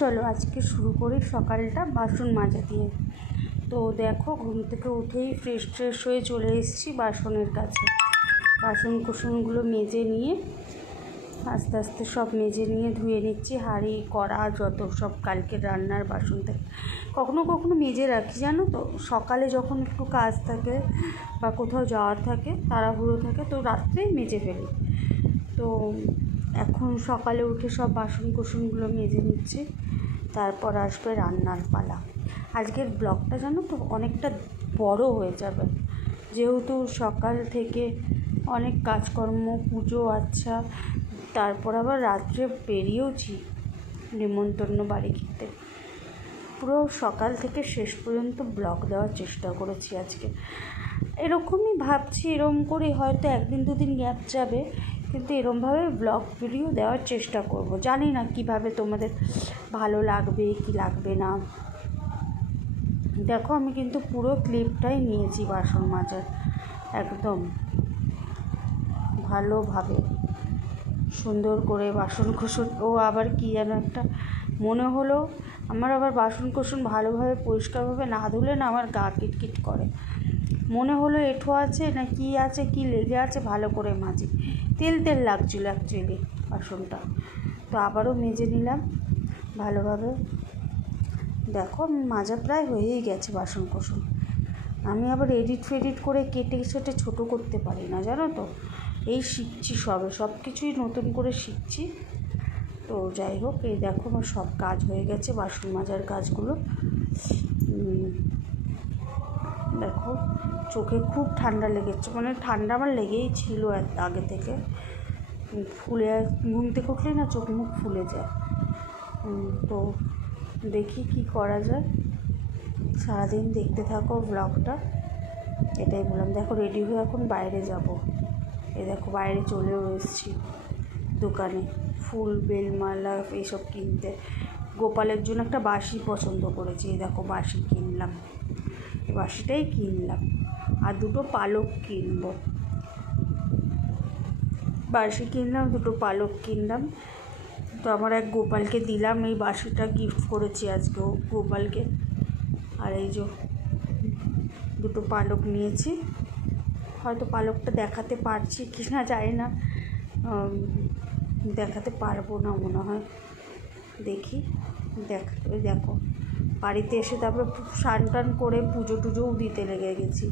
চলো আজকে শুরু করি সকালটা বাসন মাজা দিয়ে। তো দেখো ঘুম থেকে উঠেই ফ্রেশ হয়ে চলে এসেছি বাসনের কাছে। বাসন কুসনগুলো মেজে নিয়ে আস্তে আস্তে সব মেজে নিয়ে ধুয়ে নিচ্ছি। হাঁড়ি কড়া যত সব কালকের রান্নার বাসন থাকে কখনো কখনো মেজে রাখি, জানো তো। সকালে যখন একটু কাজ থাকে বা কোথাও যাওয়ার থাকে, তাড়াহুড়ো থাকে, তো রাত্রেই মেজে ফেলি। তো এখন সকালে উঠে সব বাসন কুসনগুলো মেজে নিচ্ছি, তারপর আসবে রান্নার পালা। আজকের ব্লগটা জানো তো অনেকটা বড় হয়ে যাবে, যেহেতু সকাল থেকে অনেক কাজকর্ম, পুজো, আচ্ছা, তারপর আবার রাত্রে বেরিয়েওছি নিমন্ত্রণ বাড়ি খেতে। পুরো সকাল থেকে শেষ পর্যন্ত ব্লগ দেওয়ার চেষ্টা করেছি আজকে। এরকমই ভাবছি, এরকম করে হয়তো একদিন দুদিন গ্যাপ যাবে, কিন্তু এরমভাবে ব্লগ ভিডিও দেওয়ার চেষ্টা করব। জানি না কিভাবে তোমাদের ভালো লাগবে কি লাগবে না। দেখো আমি কিন্তু পুরো ক্লিপটাই নিয়েছি বাসন মাজার, একদম ভালোভাবে সুন্দর করে বাসন কোসন। ও আবার কি যেন একটা মনে হলো, আমার আবার বাসন কোসন ভালোভাবে পরিষ্কারভাবে না ধুলে না আমার গা কিটকিট করে। মনে হলো এঁঠো আছে না কি আছে, কি লেগে আছে, ভালো করে মাজি। তেল লাগছিল অ্যাকচুয়ালি বাসনটা। তো আবারও মেজে নিলাম ভালোভাবে। দেখো মাজা প্রায় হয়েই গেছে বাসন কোসন। আমি আবার এডিট করে কেটে সেটে ছোটো করতে পারি না, জানো তো। এই শিখছি, সব কিছুই নতুন করে শিখছি। তো যাই হোক, এই দেখো আমার সব কাজ হয়ে গেছে, বাসন মাজার কাজগুলো। দেখো চোখে খুব ঠান্ডা লেগেছে, মানে ঠান্ডা আমার লেগেই ছিল আগে থেকে। ফুলে ঘুম থেকে উঠলেই না চোখ মুখ ফুলে যায়। তো দেখি কি করা যায়, সারাদিন দেখতে থাকো ব্লগটা, এটাই বললাম। দেখো রেডি হয়ে এখন বাইরে যাব। এই দেখো বাইরে চলেও এসেছি দোকানে, ফুল, বেলমালা এইসব কিনতে। গোপালের জন্য একটা বাঁশি পছন্দ করেছি, এই দেখো বাঁশি কিনলাম, এই বাঁশিটাই কিনলাম। আর দুটো পালক কিনবো, বাঁশি কিনলাম, দুটো পালক কিনলাম। তো আমার এক গোপালকে দিলাম, এই বাঁশিটা গিফট করেছি আজকে গোপালকে। আর এই যে দুটো পালক নিয়েছি, হয়তো পালকটা দেখাতে পারছি কি না জানি না, দেখাতে পারবো না মনে হয়, দেখি। ওই দেখো বাড়িতে এসে তারপরে স্নান টান করে পুজো টুজোও দিতে লেগে গেছি।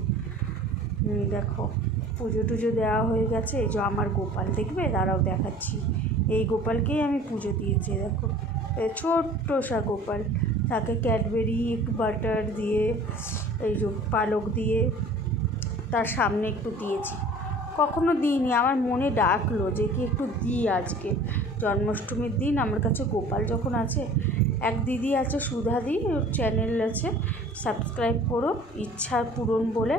দেখো পুজো টুজো দেওয়া হয়ে গেছে। এই যে আমার গোপাল, দেখবে দাঁড়াও দেখাচ্ছি। এই গোপালকেই আমি পুজো দিয়েছি। দেখো ছোট্ট সা গোপাল, তাকে ক্যাডবেরি একটু বাটার দিয়ে, এই যে পালক দিয়ে তার সামনে একটু দিয়েছি। কখনো দিইনি, আমার মনে ডাকলো যে কি একটু দিই আজকে জন্মাষ্টমীর দিন। আমার কাছে গোপাল যখন আছে, এক দিদি আছে সুধাদি, ওর চ্যানেল আছে, সাবস্ক্রাইব করো, ইচ্ছা পূরণ বলে।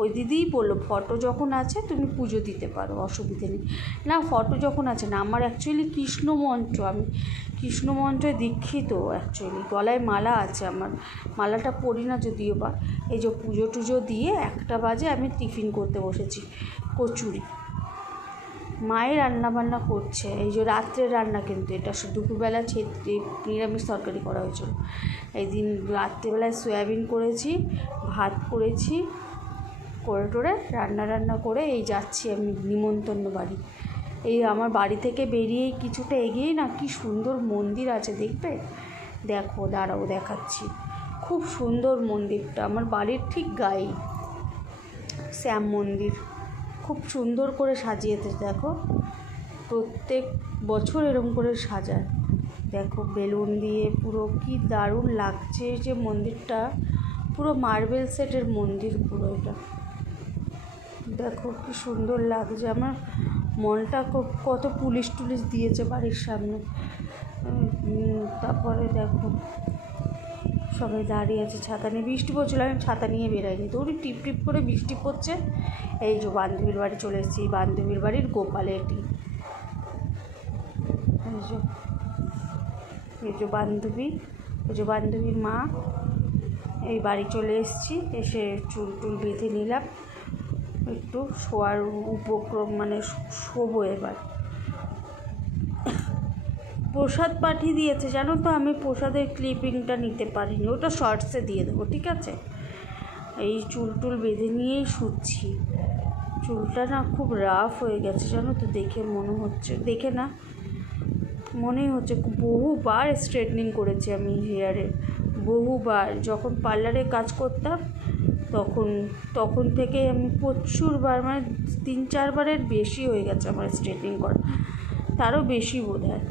ওই দিদিই বললো ফটো যখন আছে তুমি পুজো দিতে পারো, অসুবিধে নেই। না ফটো যখন আছে না, আমার অ্যাকচুয়ালি কৃষ্ণমন্ত্র, আমি কৃষ্ণমন্ত্রে দীক্ষিত অ্যাকচুয়ালি। গলায় মালা আছে আমার, মালাটা পড়ি না যদিও বা। এই যে পুজো টুজো দিয়ে 1টা বাজে আমি টিফিন করতে বসেছি, কচুরি। মায়ের রান্নাবান্না করছে, এই যে রাত্রের রান্না, কিন্তু এটা দুপুরবেলা নিরামিষ তরকারি করা হয়েছিল। এই দিন রাত্রেবেলায় সয়াবিন করেছি, ভাত করেছি, করে টোরে রান্না করে এই যাচ্ছি আমি নিমন্ত্রণ বাড়ি। এই আমার বাড়ি থেকে বেরিয়েই কিছুটা এগিয়েই না কি সুন্দর মন্দির আছে, দেখবে? দেখো দাঁড়াও দেখাচ্ছি, খুব সুন্দর মন্দিরটা, আমার বাড়ির ঠিক গায়েই শ্যাম মন্দির। খুব সুন্দর করে সাজিয়েছে, দেখো প্রত্যেক বছর এরকম করে সাজায়। দেখো বেলুন দিয়ে পুরো কি দারুণ লাগছে, যে মন্দিরটা পুরো মার্বেল সেটের মন্দির পুরো এটা। দেখো কি সুন্দর লাগছে, আমার মনটা কত পুলিশ টুলিশ দিয়েছে বাড়ির সামনে। তারপরে দেখো সবাই দাঁড়িয়ে আছে ছাতা নিয়ে, বৃষ্টি পড়ছিল, আমি ছাতা নিয়ে বেরাইনি, তো ওই টিপ করে বৃষ্টি পড়ছে। এই যে বান্ধবীর বাড়ি চলে এসেছি, বান্ধবীর বাড়ির গোপালে এটি। এই যে বান্ধবী, ওই যে বান্ধবীর মা। এই বাড়ি চলে এসেছি, এসে চুল টুল বেঁধে নিলাম, একটু শোয়ার উপক্রম, মানে শোবো এবার। প্রসাদ পাঠিয়ে দিয়েছে জানো তো, আমি প্রসাদের ক্লিপিংটা নিতে পারিনি, ওটা শর্টসে দিয়ে দেবো, ঠিক আছে। এই চুল টুল বেঁধে নিয়েই শুচ্ছি। চুলটা না খুব রাফ হয়ে গেছে জানো তো, দেখে মনে হচ্ছে, দেখে না মনেই হচ্ছে বহুবার স্ট্রেটনিং করেছি আমি হেয়ারে, বহুবার। যখন পার্লারে কাজ করতাম তখন থেকে আমি প্রচুরবার, মানে 3-4 বারের বেশি হয়ে গেছে আমার স্ট্রেটনিং করা, তারও বেশি বোধ হয়।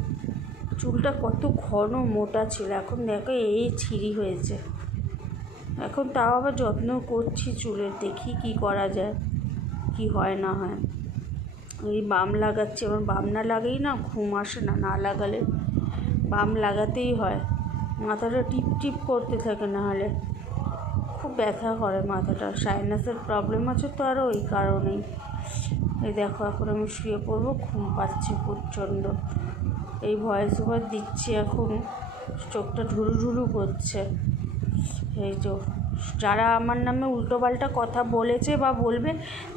চুলটা কত ঘন মোটা ছিল, এখন দেখো এই ছিঁড়ি হয়েছে। এখন তাও আবার যত্ন করছি চুলের, দেখি কি করা যায়, কি হয় না হয়। এই বাম লাগাচ্ছি, আমার বাম না লাগাই না ঘুম আসে না, না লাগালে বাম লাগাতেই হয়। মাথাটা টিপ টিপ করতে থাকে, না হলে খুব ব্যথা করে মাথাটা। সাইনাসের প্রবলেম আছে তো আরও, ওই কারণেই। এই দেখো এখন আমি শুয়ে পড়বো, ঘুম পাচ্ছে প্রচণ্ড। এই ভয়েস ওভার দিচ্ছি এখন, চোখটা ঢুলু ঢুলু করছে। এই যে যারা আমার নামে উল্টোপাল্টা কথা বলেছে বা বলবে,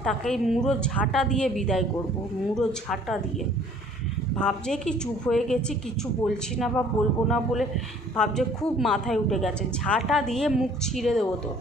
তাকে এই মুড়ো ঝাঁটা দিয়ে বিদায় করব, মুড়ো ঝাঁটা দিয়ে। ভাবছে কি চুপ হয়ে গেছি, কিছু বলছি না বা বলবো না বলে ভাবছে খুব মাথায় উঠে গেছে, ঝাঁটা দিয়ে মুখ ছিঁড়ে দেবো তো।